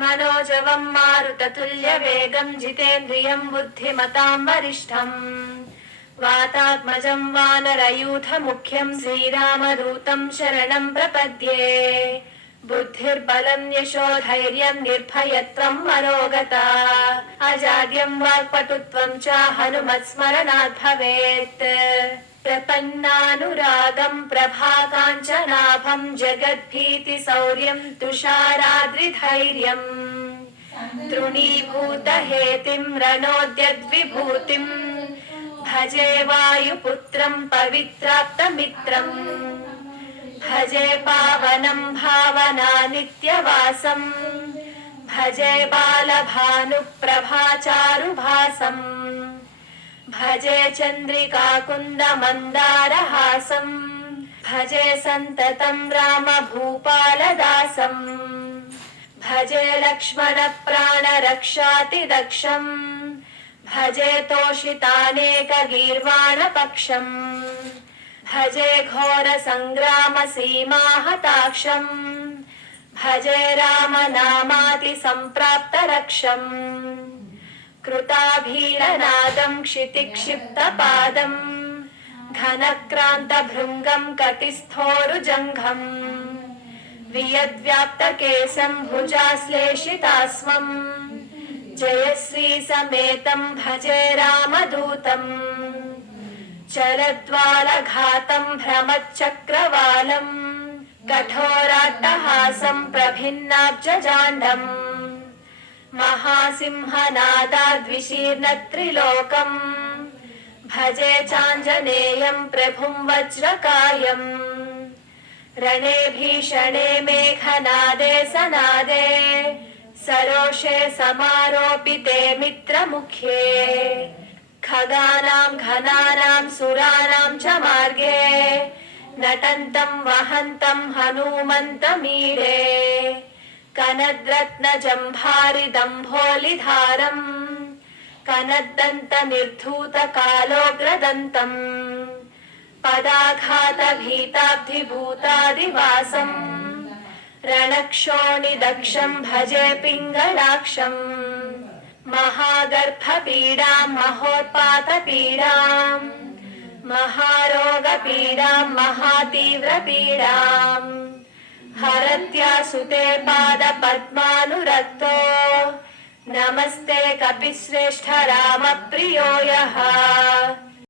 मनोजवं मारुततुल्यवेगं जितेन्द्रियं बुद्धिमतां वरिष्ठम् वातात्मजं वानरयूथमुख्यं श्रीरामदूतं शरणं प्रपद्ये बुद्धिर्बलं यशोधैर्यं निर्भयत्वं मनोगता अजाड्यं वाक्पटुत्वं च हनुमत्स्मरणात् भवेत् प्रपन्नानुरागं प्रभाकाञ्चनाभं जगद्भीतिशौर्यं तुषाराद्रिधैर्यम् तृणीभूतहेतिं रणोद्यद्विभूतिम् भजे वायुपुत्रं पवित्राप्तमित्रम् भजे पावनं भावनानित्यवासं भजे बालभानुप्रभाचारुभासम् भजे चन्द्रिकाकुन्दमन्दारहासं भजे सन्ततं रामभूपालदासं भजे लक्ष्मणप्राणरक्षातिदक्षम् भजे तोषितानेकगीर्वाणपक्षम् भजे घोरसङ्ग्रामसीमाहताक्षम् भजे रामनामातिसम्प्राप्तरक्षम् कृताभीलनादं क्षितिक्षिप्तपादम् घनक्रान्तभृङ्गं कटिस्थोरुजङ्घम् वियद्व्याप्तकेशं भुजाश्लेषितास्मम् जयश्री समेतं भजे रामदूतम् चलद्वालघातं भ्रमच्चक्रवालम् कठोराट्टहासं प्रभिन्नाब्जजाण्डम् महासिंहनादाद्विशीर्णत्रिलोकम् भजे चाञ्जनेयं प्रभुं वज्रकायम् रणे भीषणे मेघनादे सनादे सरोषे समारोपिते मित्रमुख्ये खगानां घनानां सुराणां च मार्गे नटन्तं वहन्तं हनूमन्तमीडे कनद्रत्नजम्भारिदम्भोलिधारम् कनद्दन्तनिर्धूतकालोग्रदन्तम् पदाघातभीताब्धिभूतादिवासम् रणक्षोणिदक्षं भजे पिङ्गलाक्षम् महागर्भपीडां महोत्पातपीडां महारोगपीडां महातीव्रपीडाम् हरत्यासुते पादपद्मानुरक्तो नमस्ते कपिश्रेष्ठ रामप्रियो यः